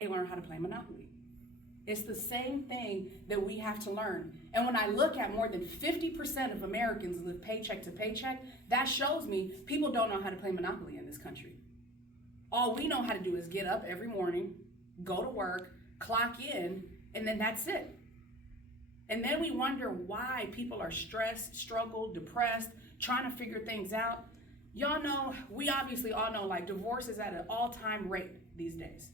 They learn how to play Monopoly. It's the same thing that we have to learn. And when I look at more than 50% of Americans live paycheck to paycheck, that shows me people don't know how to play Monopoly in this country. All we know how to do is get up every morning, go to work, clock in, and then that's it. And then we wonder why people are stressed, struggled, depressed, trying to figure things out. Y'all know, we obviously all know, like, divorce is at an all-time rate these days.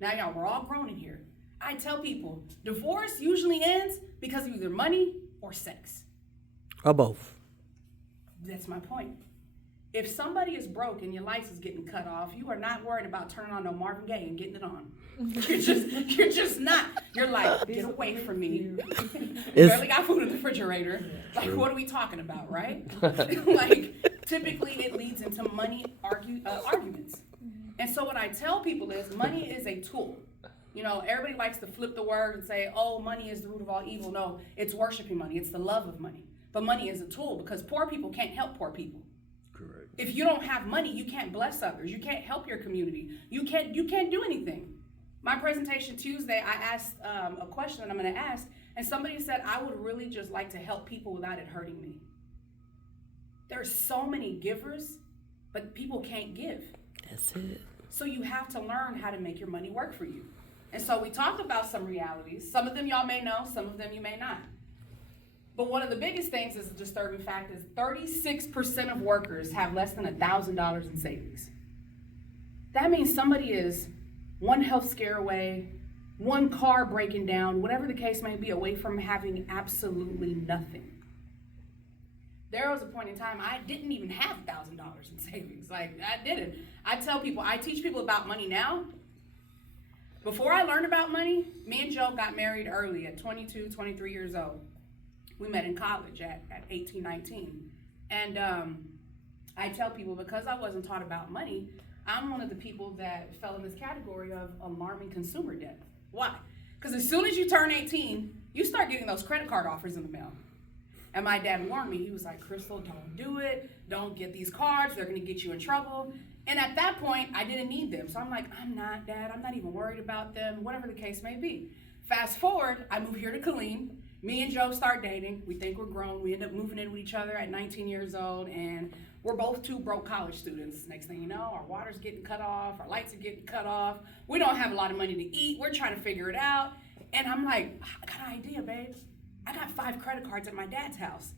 Now, y'all, we're all grown in here. I tell people, divorce usually ends because of either money or sex. Or both. That's my point. If somebody is broke and your lights is getting cut off, you are not worried about turning on no Marvin Gaye and getting it on. You're just not. You're like, get away from me. Barely got food in the refrigerator. Like, what are we talking about, right? Like, typically it leads into money arguments. And so what I tell people is money is a tool. You know, everybody likes to flip the word and say, oh, money is the root of all evil. No, it's worshiping money. It's the love of money. But money is a tool because poor people can't help poor people. Correct. If you don't have money, you can't bless others. You can't help your community. You can't do anything. My presentation Tuesday, I asked a question that I'm going to ask, and somebody said, I would really just like to help people without it hurting me. There are so many givers, but people can't give. That's it. So you have to learn how to make your money work for you. And so we talked about some realities. Some of them y'all may know, some of them you may not. But one of the biggest things is a disturbing fact is 36% of workers have less than $1,000 in savings. That means somebody is one health scare away, one car breaking down, whatever the case may be, away from having absolutely nothing. There was a point in time I didn't even have $1,000 in savings. Like, I didn't. I tell people, I teach people about money now. Before I learned about money, me and Joe got married early at 22, 23 years old. We met in college at 18, 19. And I tell people, because I wasn't taught about money, I'm one of the people that fell in this category of alarming consumer debt. Why? Because as soon as you turn 18, you start getting those credit card offers in the mail. And my dad warned me. He was like, Crystal, don't do it. Don't get these cards. They're going to get you in trouble. And at that point, I didn't need them. So I'm like, I'm not, Dad. I'm not even worried about them, whatever the case may be. Fast forward, I move here to Killeen. Me and Joe start dating. We think we're grown. We end up moving in with each other at 19 years old. And we're both two broke college students. Next thing you know, our water's getting cut off. Our lights are getting cut off. We don't have a lot of money to eat. We're trying to figure it out. And I'm like, I got an idea, babe. I got 5 credit cards at my dad's house.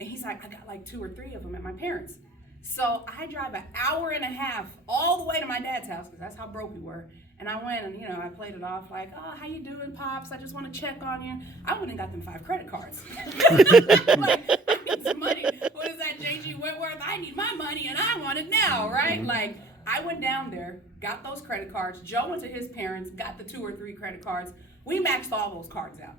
And he's like, I got like 2 or 3 of them at my parents'. So I drive an hour and a half all the way to my dad's house, because that's how broke we were. And I went and, I played it off like, oh, how you doing, Pops? I just want to check on you. I went and got them 5 credit cards. Like, I need some money. What is that, J.G. Whitworth? I need my money and I want it now, right? Like, I went down there, got those credit cards. Joe went to his parents, got the 2 or 3 credit cards. We maxed all those cards out.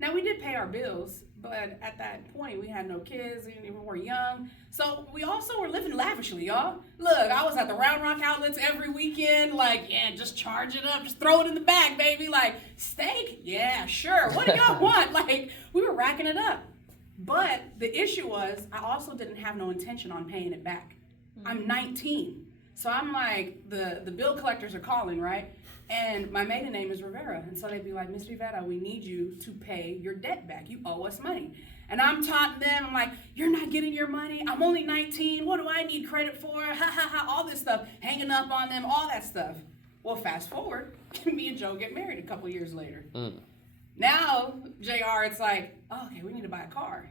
Now, we did pay our bills, but at that point, we had no kids, we were young. So we also were living lavishly, y'all. Look, I was at the Round Rock outlets every weekend, like, yeah, just charge it up, just throw it in the bag, baby. Like, steak? Yeah, sure. What do y'all want? Like, we were racking it up. But the issue was, I also didn't have no intention on paying it back. I'm 19. So I'm like, the bill collectors are calling, right? And my maiden name is Rivera. And so they'd be like, Miss Rivera, we need you to pay your debt back. You owe us money. And I'm taunting them. I'm like, you're not getting your money. I'm only 19. What do I need credit for? Ha, ha, ha, all this stuff. Hanging up on them, all that stuff. Well, fast forward, me and Joe get married a couple years later. Now, JR, it's like, oh, okay, we need to buy a car.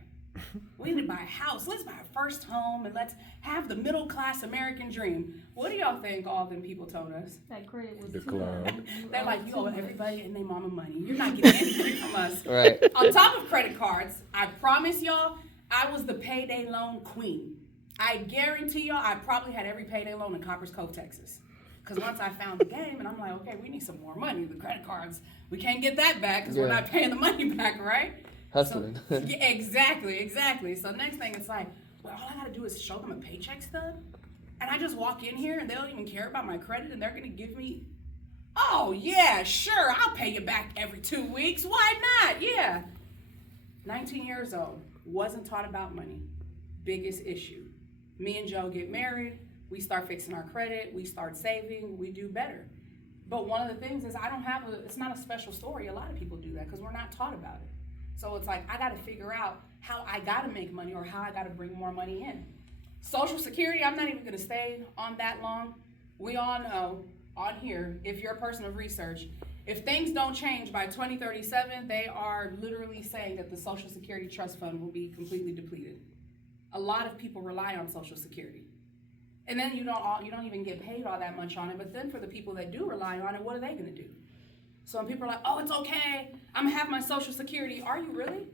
We need to buy a house. Let's buy our first home and let's have the middle class American dream. What do y'all think all them people told us? That credit was Decline. They're like, you owe everybody and their mama money. You're not getting anything from us. Right. On top of credit cards, I promise y'all, I was the payday loan queen. I guarantee y'all, I probably had every payday loan in Coppers Cove, Texas. Because once I found the game, and I'm like, okay, we need some more money. The credit cards, we can't get that back because we're not paying the money back, right? Hustling. So, yeah, exactly. So next thing, it's like, well, all I gotta do is show them a paycheck stub, and I just walk in here and they don't even care about my credit, and they're gonna give me, oh yeah, sure, I'll pay you back every 2 weeks. Why not? Yeah. 19 years old, wasn't taught about money. Biggest issue. Me and Joe get married. We start fixing our credit. We start saving. We do better. But one of the things is it's not a special story. A lot of people do that because we're not taught about it. So it's like, I gotta figure out how I gotta make money or how I gotta bring more money in. Social Security, I'm not even gonna stay on that long. We all know on here, if you're a person of research, if things don't change by 2037, they are literally saying that the Social Security Trust Fund will be completely depleted. A lot of people rely on Social Security. And then you don't even get paid all that much on it, but then for the people that do rely on it, what are they gonna do? So when people are like, oh, it's okay, I'm gonna have my Social Security, are you really?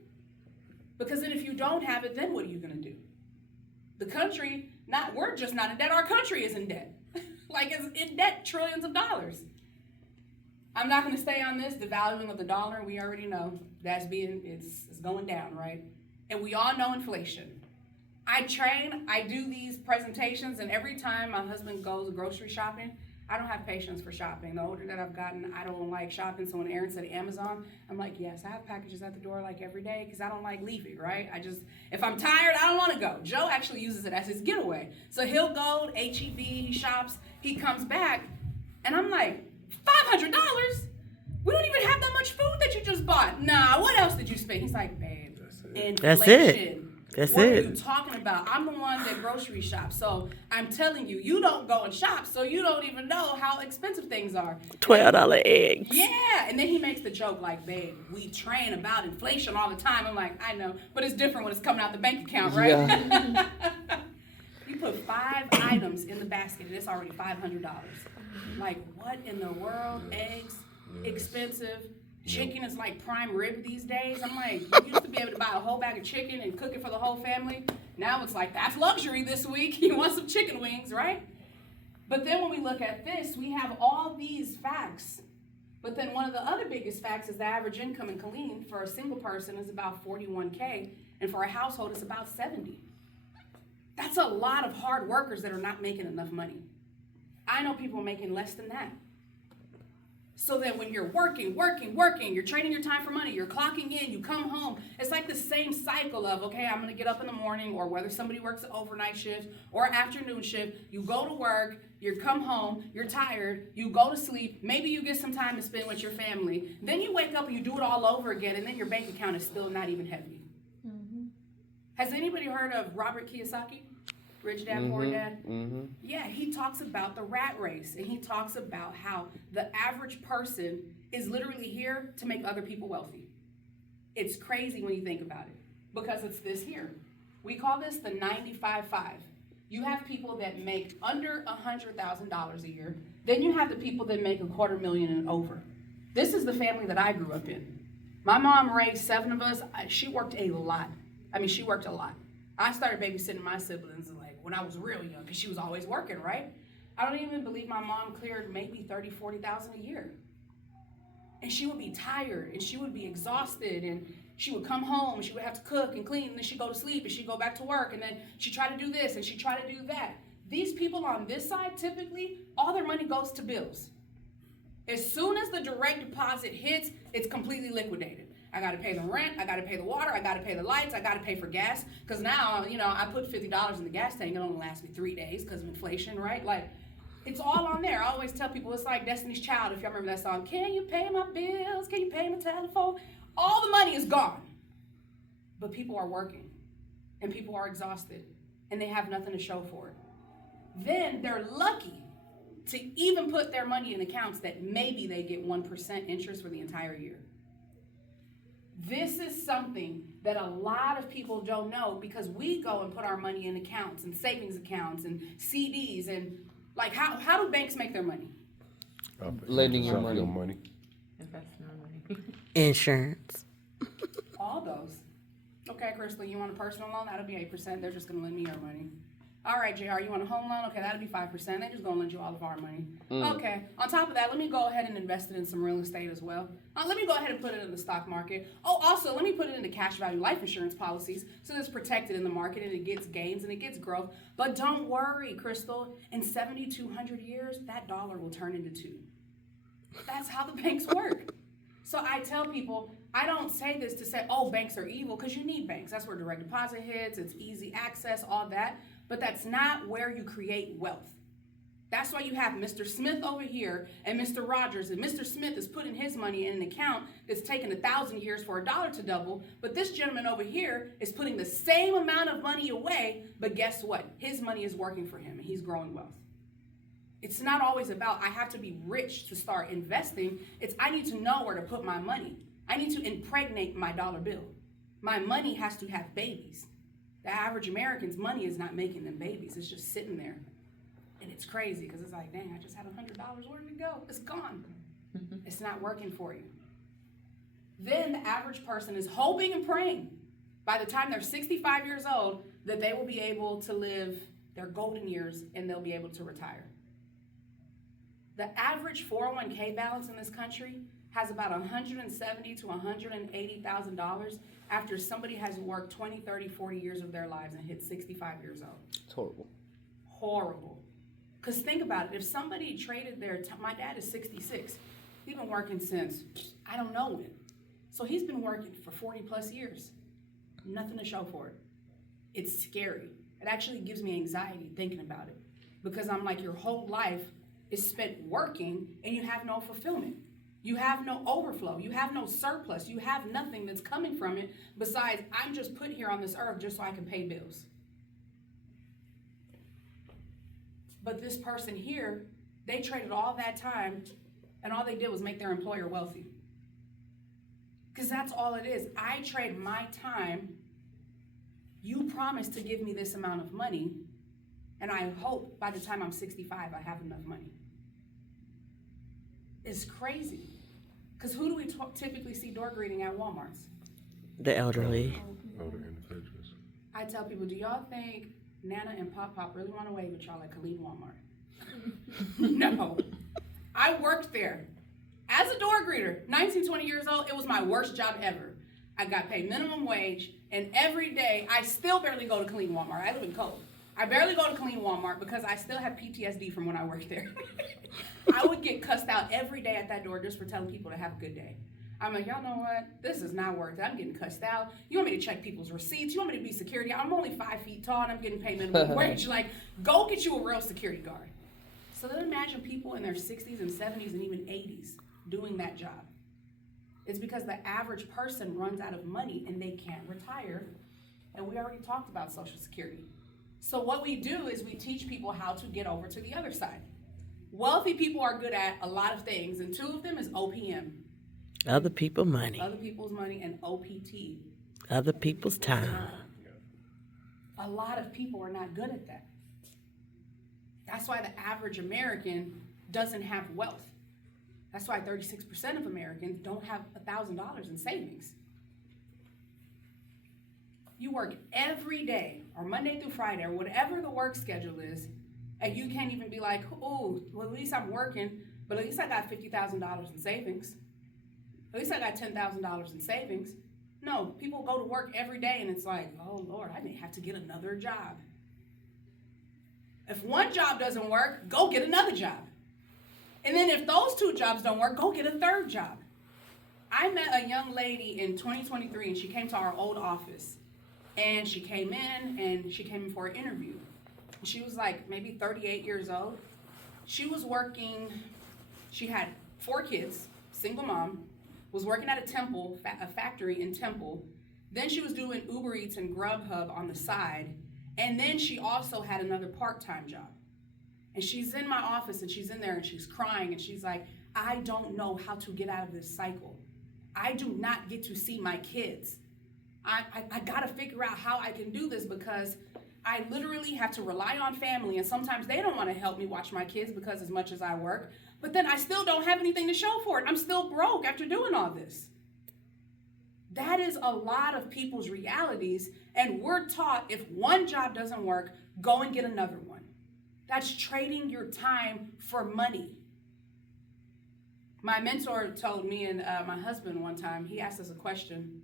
Because then if you don't have it, then what are you gonna do? The country, we're just not in debt, our country is in debt. Like it's in debt, trillions of dollars. I'm not gonna stay on this, the valuing of the dollar, we already know it's going down, right? And we all know inflation. I do these presentations, and every time my husband goes grocery shopping, I don't have patience for shopping. The older that I've gotten, I don't like shopping. So when Aaron said Amazon, I'm like, yes, I have packages at the door like every day because I don't like leaving, right? If I'm tired, I don't want to go. Joe actually uses it as his getaway. So he'll go to HEB, he shops, he comes back, and I'm like, $500? We don't even have that much food that you just bought. Nah, what else did you spend? He's like, babe, inflation. That's it. That's what it. are you talking about? I'm the one that grocery shops. So I'm telling you, you don't go and shop, so you don't even know how expensive things are. $12 eggs. Yeah. And then he makes the joke like, babe, we train about inflation all the time. I'm like, I know, but it's different when it's coming out the bank account, right? Yeah. You put 5 items in the basket and it's already $500. Like, what in the world? Eggs, expensive. Chicken is like prime rib these days. I'm like, you used to be able to buy a whole bag of chicken and cook it for the whole family. Now it's like, that's luxury this week. You want some chicken wings, right? But then when we look at this, we have all these facts. But then one of the other biggest facts is the average income in Killeen for a single person is about $41K, and for a household it's about $70. That's a lot of hard workers that are not making enough money. I know people making less than that. So that when you're working, you're trading your time for money, you're clocking in, you come home, it's like the same cycle of, okay, I'm gonna get up in the morning, or whether somebody works an overnight shift or afternoon shift, you go to work, you come home, you're tired, you go to sleep, maybe you get some time to spend with your family, then you wake up and you do it all over again, and then your bank account is still not even heavy. Mm-hmm. Has anybody heard of Robert Kiyosaki? Rich Dad, Poor Dad? Mm-hmm. Yeah, he talks about the rat race, and he talks about how the average person is literally here to make other people wealthy. It's crazy when you think about it, because it's this here. We call this the 95-5. You have people that make under $100,000 a year. Then you have the people that make $250,000 and over. This is the family that I grew up in. My mom raised 7 of us. She worked a lot. She worked a lot. I started babysitting my siblings when I was real young, because she was always working, right? I don't even believe my mom cleared maybe $30,000-$40,000 a year. And she would be tired, and she would be exhausted, and she would come home, and she would have to cook and clean, and then she'd go to sleep, and she'd go back to work, and then she'd try to do this, and she'd try to do that. These people on this side, typically, all their money goes to bills. As soon as the direct deposit hits, it's completely liquidated. I gotta pay the rent, I gotta pay the water, I gotta pay the lights, I gotta pay for gas. Because now, I put $50 in the gas tank, it only lasts me 3 days because of inflation, right? Like, it's all on there. I always tell people, it's like Destiny's Child, if y'all remember that song, can you pay my bills, can you pay my telephone? All the money is gone. But people are working, and people are exhausted, and they have nothing to show for it. Then they're lucky to even put their money in accounts that maybe they get 1% interest for the entire year. This is something that a lot of people don't know, because we go and put our money in accounts and savings accounts and CDs, and like how do banks make their money? Lending your money. Investing our money. Insurance. All those. Okay, Crystal, you want a personal loan? That'll be 8%. They're just gonna lend me your money. All right, JR, you want a home loan? Okay, that'll be 5%. They're just gonna lend you all of our money. Okay, on top of that, let me go ahead and invest it in some real estate as well. Let me go ahead and put it in the stock market. Oh, also, let me put it into cash value life insurance policies so that it's protected in the market and it gets gains and it gets growth. But don't worry, Crystal, in 7,200 years, that dollar will turn into 2. That's how the banks work. So I tell people, I don't say this to say, oh, banks are evil, because you need banks. That's where direct deposit hits, it's easy access, all that. But that's not where you create wealth. That's why you have Mr. Smith over here and Mr. Rogers, and Mr. Smith is putting his money in an account that's taken 1,000 years for $1 to double, but this gentleman over here is putting the same amount of money away, but guess what? His money is working for him and he's growing wealth. It's not always about I have to be rich to start investing. It's I need to know where to put my money. I need to impregnate my dollar bill. My money has to have babies. The average American's money is not making them babies. It's just sitting there. And it's crazy because it's like, dang, I just had $100. Where did it go? It's gone. It's not working for you. Then the average person is hoping and praying by the time they're 65 years old that they will be able to live their golden years and they'll be able to retire. The average 401k balance in this country has about $170,000 to $180,000 after somebody has worked 20, 30, 40 years of their lives and hit 65 years old. It's horrible. Horrible. Because think about it, if somebody traded their my dad is 66. He's been working since, I don't know when. So he's been working for 40 plus years. Nothing to show for it. It's scary. It actually gives me anxiety thinking about it. Because I'm like, your whole life is spent working and you have no fulfillment. You have no overflow. You have no surplus. You have nothing that's coming from it besides I'm just put here on this earth just so I can pay bills. But this person here, they traded all that time and all they did was make their employer wealthy. Because that's all it is. I trade my time. You promised to give me this amount of money, and I hope by the time I'm 65, I have enough money. It's crazy. Because who do we typically see door greeting at Walmarts? The elderly. Older individuals. I tell people, do y'all think Nana and Pop Pop really want to wave at y'all at Khalid Walmart? No. I worked there as a door greeter, 19, 20 years old. It was my worst job ever. I got paid minimum wage, and every day, I still barely go to Khalid Walmart. I live in Cole. I barely go to Khalid Walmart because I still have PTSD from when I worked there. I would get cussed out every day at that door just for telling people to have a good day. I'm like, y'all know what? This is not worth it. I'm getting cussed out. You want me to check people's receipts? You want me to be security? I'm only 5 feet tall and I'm getting paid minimum wage. Like, go get you a real security guard. So then imagine people in their 60s and 70s and even 80s doing that job. It's because the average person runs out of money and they can't retire. And we already talked about Social Security. So what we do is we teach people how to get over to the other side. Wealthy people are good at a lot of things, and 2 of them is OPM. Other people money. Other people's money, and OPT. Other people's time. A lot of people are not good at that. That's why the average American doesn't have wealth. That's why 36% of Americans don't have $1,000 in savings. You work every day, or Monday through Friday, or whatever the work schedule is, and you can't even be like, oh, well, at least I'm working, but at least I got $50,000 in savings. At least I got $10,000 in savings. No, people go to work every day, and it's like, oh, Lord, I may have to get another job. If one job doesn't work, go get another job. And then if those 2 jobs don't work, go get a 3rd job. I met a young lady in 2023, and she came to our old office. And she came in for an interview. She was like maybe 38 years old. She was working, she had 4 kids, single mom, was working at a factory in Temple. Then she was doing Uber Eats and Grubhub on the side. And then she also had another part-time job. And she's in my office and she's in there and she's crying and she's like, I don't know how to get out of this cycle. I do not get to see my kids. I gotta figure out how I can do this because I literally have to rely on family, and sometimes they don't want to help me watch my kids because as much as I work, but then I still don't have anything to show for it. I'm still broke after doing all this. That is a lot of people's realities, and we're taught if one job doesn't work, go and get another one. That's trading your time for money. My mentor told me and my husband one time, he asked us a question,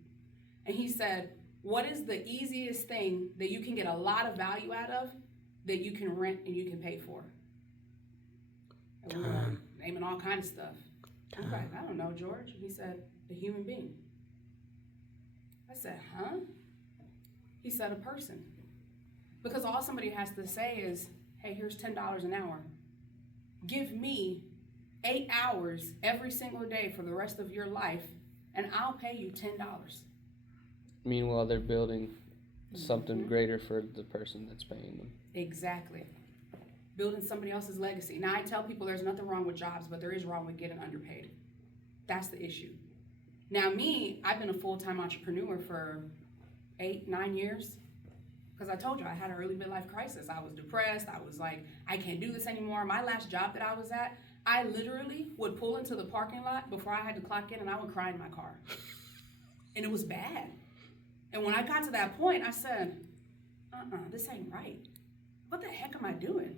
and he said, what is the easiest thing that you can get a lot of value out of that you can rent and you can pay for? And we were naming all kinds of stuff. I was like, I don't know, George. He said, the human being. I said, huh? He said, a person. Because all somebody has to say is, hey, here's $10 an hour. give me 8 hours every single day for the rest of your life, and I'll pay you $10. Meanwhile, they're building something greater for the person that's paying them. Exactly. Building somebody else's legacy. Now, I tell people there's nothing wrong with jobs, but there is wrong with getting underpaid. That's the issue. Now, me, I've been a full-time entrepreneur for 8-9 years. Because I told you, I had an early midlife crisis. I was depressed. I was like, I can't do this anymore. My last job that I was at, I literally would pull into the parking lot before I had to clock in, and I would cry in my car. And it was bad. And when I got to that point, I said, this ain't right. What the heck am I doing?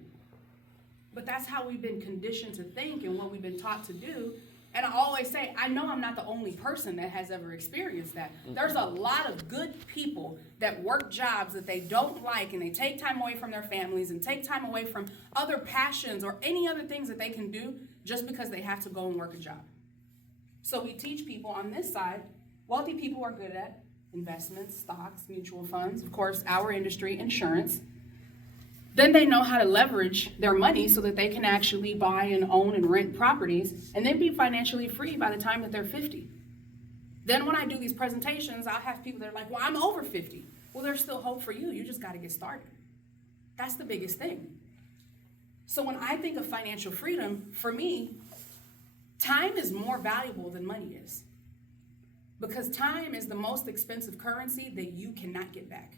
But that's how we've been conditioned to think and what we've been taught to do. And I always say, I know I'm not the only person that has ever experienced that. There's a lot of good people that work jobs that they don't like, and they take time away from their families and take time away from other passions or any other things that they can do just because they have to go and work a job. So we teach people on this side, wealthy people are good at investments, stocks, mutual funds, of course, our industry, insurance. Then they know how to leverage their money so that they can actually buy and own and rent properties and then be financially free by the time that they're 50. Then when I do these presentations, I'll have people that are like, well, I'm over 50. Well, there's still hope for you. You just got to get started. That's the biggest thing. So when I think of financial freedom, for me, time is more valuable than money is. Because time is the most expensive currency that you cannot get back.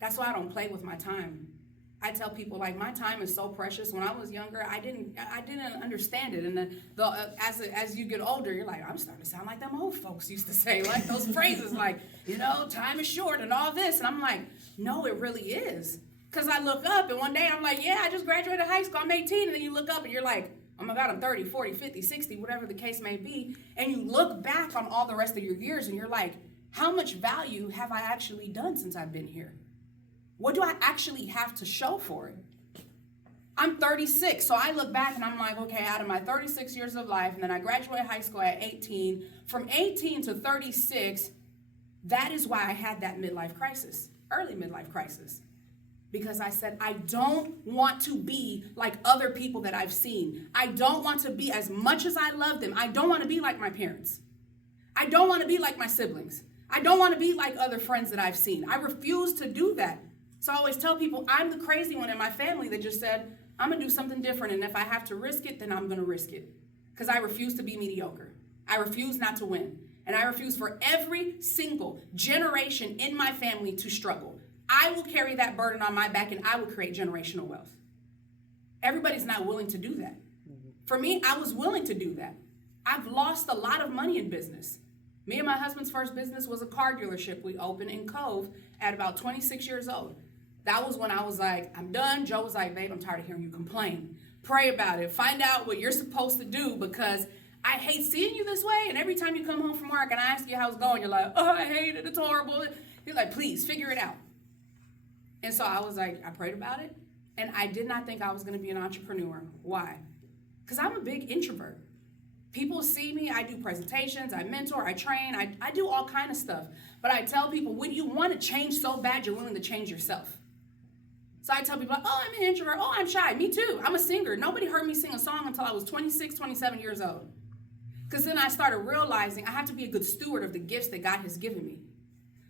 That's why I don't play with my time. I tell people, like, my time is so precious. When I was younger, I didn't understand it. And as you get older, you're like, I'm starting to sound like them old folks used to say, like those phrases, like, time is short and all this. And I'm like, no, it really is. Because I look up and one day I'm like, yeah, I just graduated high school. I'm 18. And then you look up and you're like, oh my God, I'm 30, 40, 50, 60, whatever the case may be. And you look back on all the rest of your years and you're like, how much value have I actually done since I've been here? What do I actually have to show for it? I'm 36, so I look back and I'm like, okay, out of my 36 years of life, and then I graduated high school at 18, from 18 to 36, that is why I had that midlife crisis, early midlife crisis. Because I said, I don't want to be like other people that I've seen. I don't want to be, as much as I love them, I don't want to be like my parents. I don't want to be like my siblings. I don't want to be like other friends that I've seen. I refuse to do that. So I always tell people, I'm the crazy one in my family that just said, I'm going to do something different. And if I have to risk it, then I'm going to risk it. Because I refuse to be mediocre. I refuse not to win. And I refuse for every single generation in my family to struggle. I will carry that burden on my back and I will create generational wealth. Everybody's not willing to do that. For me, I was willing to do that. I've lost a lot of money in business. Me and my husband's first business was a car dealership we opened in Cove at about 26 years old. That was when I was like, I'm done. Joe was like, babe, I'm tired of hearing you complain. Pray about it. Find out what you're supposed to do, because I hate seeing you this way. And every time you come home from work and I ask you how it's going, you're like, oh, I hate it. It's horrible. You're like, please figure it out. And so I was like, I prayed about it. And I did not think I was going to be an entrepreneur. Why? Because I'm a big introvert. People see me, I do presentations, I mentor, I train, I do all kind of stuff. But I tell people, when you want to change so bad, you're willing to change yourself. So I tell people, oh, I'm an introvert. Oh, I'm shy. Me too. I'm a singer. Nobody heard me sing a song until I was 26, 27 years old. Because then I started realizing I have to be a good steward of the gifts that God has given me.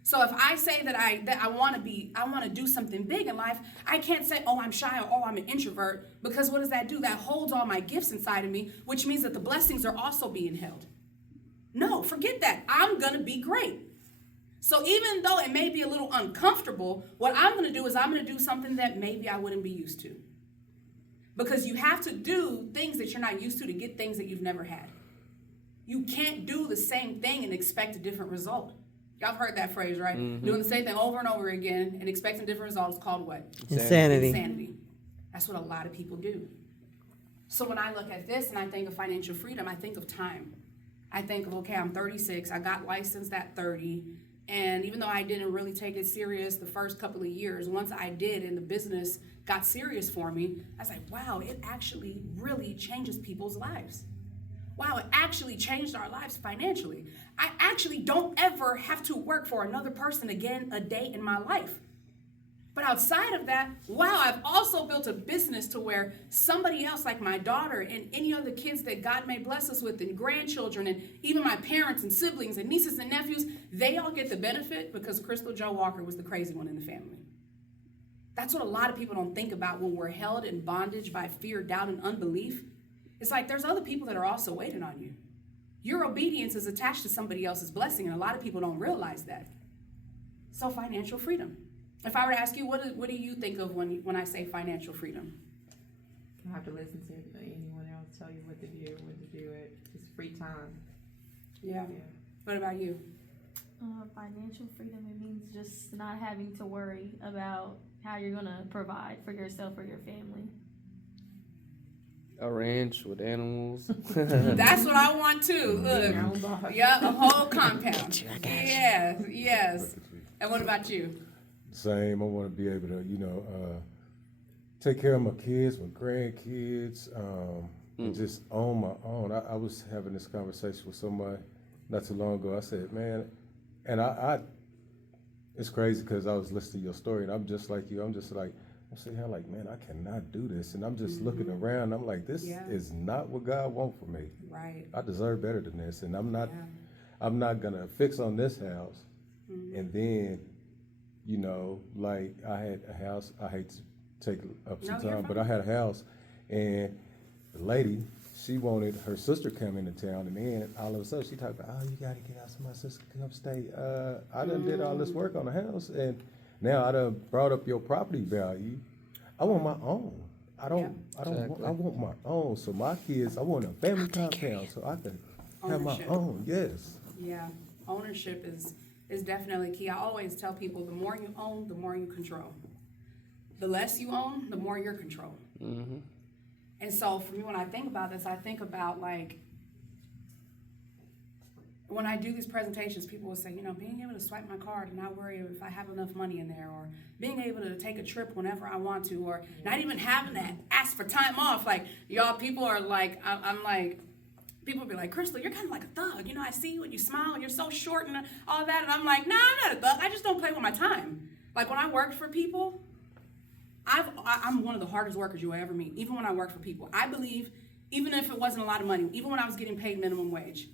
So if I say that I want to do something big in life, I can't say, oh, I'm shy, or oh, I'm an introvert, because what does that do? That holds all my gifts inside of me, which means that the blessings are also being held. No, forget that. I'm going to be great. So even though it may be a little uncomfortable, what I'm going to do is I'm going to do something that maybe I wouldn't be used to. Because you have to do things that you're not used to get things that you've never had. You can't do the same thing and expect a different result. Y'all have heard that phrase, right? Mm-hmm. Doing the same thing over and over again and expecting different results is called what? Insanity. Insanity. That's what a lot of people do. So when I look at this and I think of financial freedom, I think of time. I think of, okay, I'm 36. I got licensed at 30. And even though I didn't really take it serious the first couple of years, once I did and the business got serious for me, I was like, wow, it actually really changes people's lives. Wow, it actually changed our lives financially. I actually don't ever have to work for another person again a day in my life. But outside of that, wow, I've also built a business to where somebody else, like my daughter and any other kids that God may bless us with, and grandchildren, and even my parents and siblings and nieces and nephews, they all get the benefit because Crystal Joe Walker was the crazy one in the family. That's what a lot of people don't think about when we're held in bondage by fear, doubt, and unbelief. It's like there's other people that are also waiting on you. Your obedience is attached to somebody else's blessing, and a lot of people don't realize that. So financial freedom. If I were to ask you, what do you think of when I say financial freedom? You don't have to listen to anyone else tell you what to do, when to do it. Just free time. Yeah. What about you? Financial freedom, it means just not having to worry about how you're gonna provide for yourself or your family. A ranch with animals. That's what I want too. Being your Look, own boss. yeah, a whole compound. I got you. Yes, yes. And what about you? Same. I want to be able to, take care of my kids, my grandkids, and just own my own. I was having this conversation with somebody not too long ago. I said, man, and I it's crazy because I was listening to your story, and I'm just like you. I'm just like, I'm sitting here like, man, I cannot do this. And I'm just looking around. I'm like, this is not what God wants for me. Right. I deserve better than this. And I'm not, Yeah. I'm not going to fix on this house. And then, you know, like I had a house, I hate to take up some No, you're time, but I fine. had a house, and the lady, she wanted her sister come into town, and then all of a sudden she talked about, oh, you got to get out so my sister can come stay. I done did all this work on the house, and now I done brought up your property value. I want my own. I Exactly. want my own. So my kids, I want a family compound so I can have my Ownership. own. Yes. Yeah. Ownership is definitely key. I always tell people the more you own, the more you control. The less you own, the more you're control. Mm-hmm. And so for me, when I think about this, I think about like, when I do these presentations, people will say, you know, being able to swipe my card and not worry if I have enough money in there, or being able to take a trip whenever I want to, or not even having to ask for time off. Like, y'all, people are like, I'm like, people be like, Crystal, you're kind of like a thug. You know, I see you and you smile and you're so short and all that. And I'm like, nah, I'm not a thug. I just don't play with my time. Like when I worked for people, I'm one of the hardest workers you'll ever meet. Even when I work for people, I believe, even if it wasn't a lot of money, even when I was getting paid minimum wage,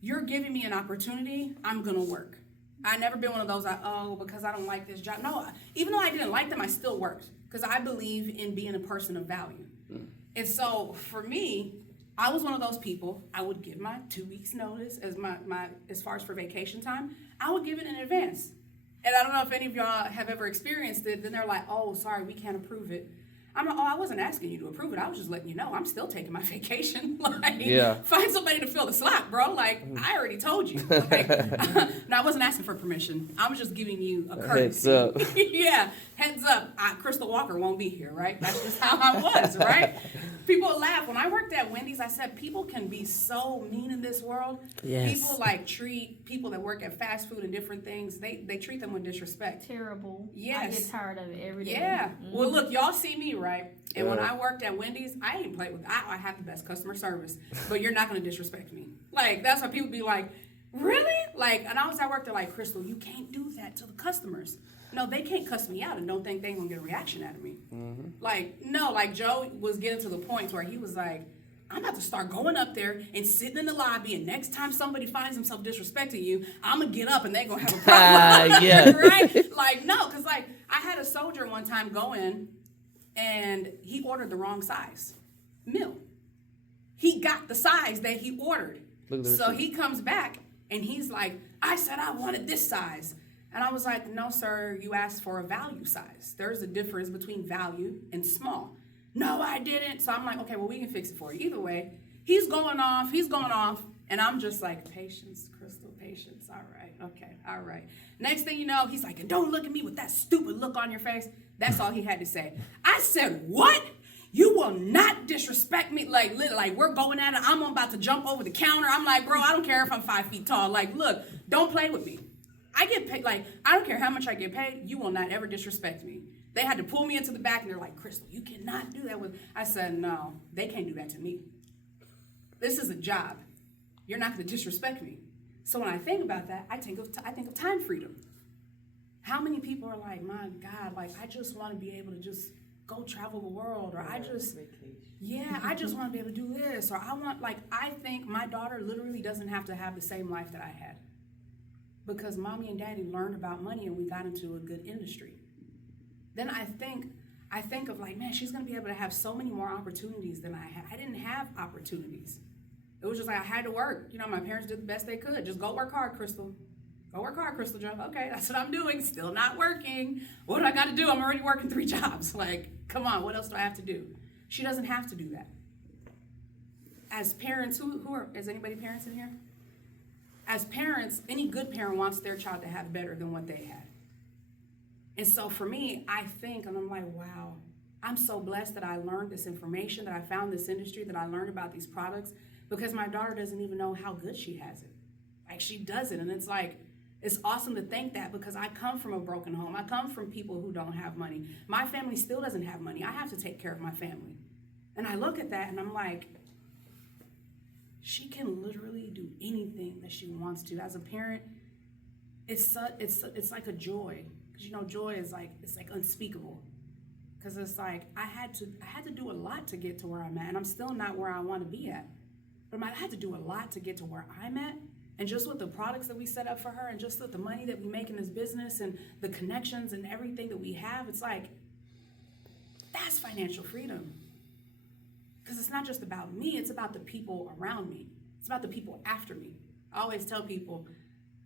you're giving me an opportunity, I'm gonna work. I never been one of those, because I don't like this job. No, even though I didn't like them, I still worked because I believe in being a person of value. And so for me, I was one of those people. I would give my 2 weeks notice as far as for vacation time. I would give it in advance. And I don't know if any of y'all have ever experienced it. Then they're like, oh, sorry, we can't approve it. I'm like, oh, I wasn't asking you to approve it. I was just letting you know I'm still taking my vacation. Like, Yeah. find somebody to fill the slot, bro. Like, I already told you. Like, no, I wasn't asking for permission. I was just giving you a courtesy. Heads up. Yeah, heads up. Crystal Walker won't be here, right? That's just how I was, right? People laugh. When I worked at Wendy's, I said people can be so mean in this world. Yes. People like treat people that work at fast food and different things, they treat them with disrespect. Terrible. I Yes. get tired of it every day. Yeah. Well, look, y'all see me, right? And when Yeah. I worked at Wendy's, I ain't played with. I have the best customer service, but you're not gonna disrespect me. Like that's why people be like, really? Like, and I worked there like, Crystal, you can't do that to the customers. No, they can't cuss me out and don't think they gonna get a reaction out of me. Like, no, like Joe was getting to the point where he was like, I'm about to start going up there and sitting in the lobby, and next time somebody finds himself disrespecting you, I'm gonna get up and they gonna have a problem. Yeah. Right? Like, no, because like I had a soldier one time go in and he ordered the wrong size meal. He got the size that he ordered. Look at the So receipt. he comes back and he's like, I said I wanted this size. And I was like, no, sir, you asked for a value size. There's a difference between value and small. No, I didn't. So I'm like, okay, well, we can fix it for you. Either way, he's going off. And I'm just like, patience, Crystal, patience. All right, okay, all right. Next thing you know, he's like, and don't look at me with that stupid look on your face. That's all he had to say. I said, what? You will not disrespect me. Like we're going at it. I'm about to jump over the counter. I'm like, bro, I don't care if I'm 5 feet tall. Like, look, don't play with me. I get paid, like, I don't care how much I get paid, you will not ever disrespect me. They had to pull me into the back and they're like, Crystal, you cannot do that with, I said, no, they can't do that to me. This is a job. You're not gonna disrespect me. So when I think about that, I think of time freedom. How many people are like, my God, like, I just want to be able to just go travel the world, or I just, Vacation. yeah, I just want to be able to do this, or I think my daughter literally doesn't have to have the same life that I had. Because mommy and daddy learned about money and we got into a good industry. Then I think of like, man, she's gonna be able to have so many more opportunities than I had. I didn't have opportunities. It was just like I had to work. You know, my parents did the best they could. Just go work hard, Crystal. Go work hard, Crystal Joe. Okay, that's what I'm doing. Still not working. What do I got to do? I'm already working 3 jobs. Like, come on, what else do I have to do? She doesn't have to do that. As parents, is anybody parents in here? As parents, any good parent wants their child to have better than what they had. And so for me, I think, and I'm like, wow, I'm so blessed that I learned this information, that I found this industry, that I learned about these products, because my daughter doesn't even know how good she has it. Like, she doesn't. And it's like, it's awesome to think that, because I come from a broken home. I come from people who don't have money. My family still doesn't have money. I have to take care of my family. And I look at that and I'm like, she can literally do anything that she wants to. As a parent, it's like a joy. Because, you know, joy is like, it's like unspeakable. Because it's like, I had to do a lot to get to where I'm at. And I'm still not where I want to be at. But I had to do a lot to get to where I'm at. And just with the products that we set up for her, and just with the money that we make in this business, and the connections and everything that we have, it's like, that's financial freedom. Because it's not just about me, it's about the people around me. It's about the people after me. I always tell people,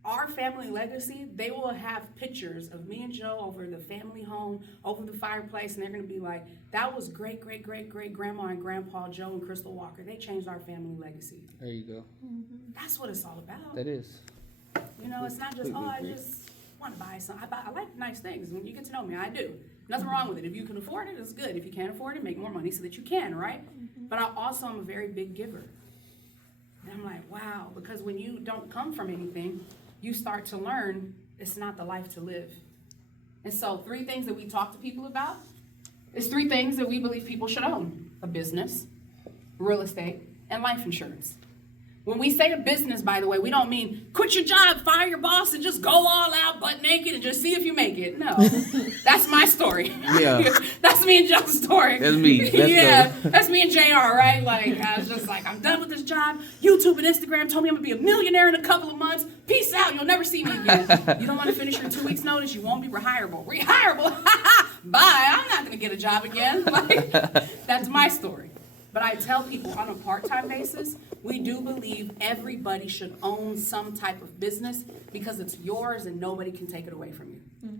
our family legacy, they will have pictures of me and Joe over the family home, over the fireplace, and they're going to be like, that was great, great, great, great grandma and grandpa Joe and Crystal Walker. They changed our family legacy. There you go. That's what it's all about. That is. You know, it's not just, oh, I just want to buy something. I like nice things. When you get to know me, I do. Nothing wrong with it. If you can afford it, it's good. If you can't afford it, make more money so that you can, right? But I also am a very big giver. And I'm like, wow, because when you don't come from anything, you start to learn it's not the life to live. And so 3 things that we talk to people about is 3 things that we believe people should own: a business, real estate, and life insurance. When we say a business, by the way, we don't mean quit your job, fire your boss, and just go all out butt naked and just see if you make it. No, that's my story. Yeah. That's me and Joe's story. That's me. That's me and JR, right? Like, I was just like, I'm done with this job. YouTube and Instagram told me I'm gonna be a millionaire in a couple of months. Peace out. You'll never see me again. You don't want to finish your 2 weeks notice, you won't be rehireable. Rehireable? Bye. I'm not gonna get a job again. Like, that's my story. But I tell people on a part-time basis, we do believe everybody should own some type of business, because it's yours and nobody can take it away from you.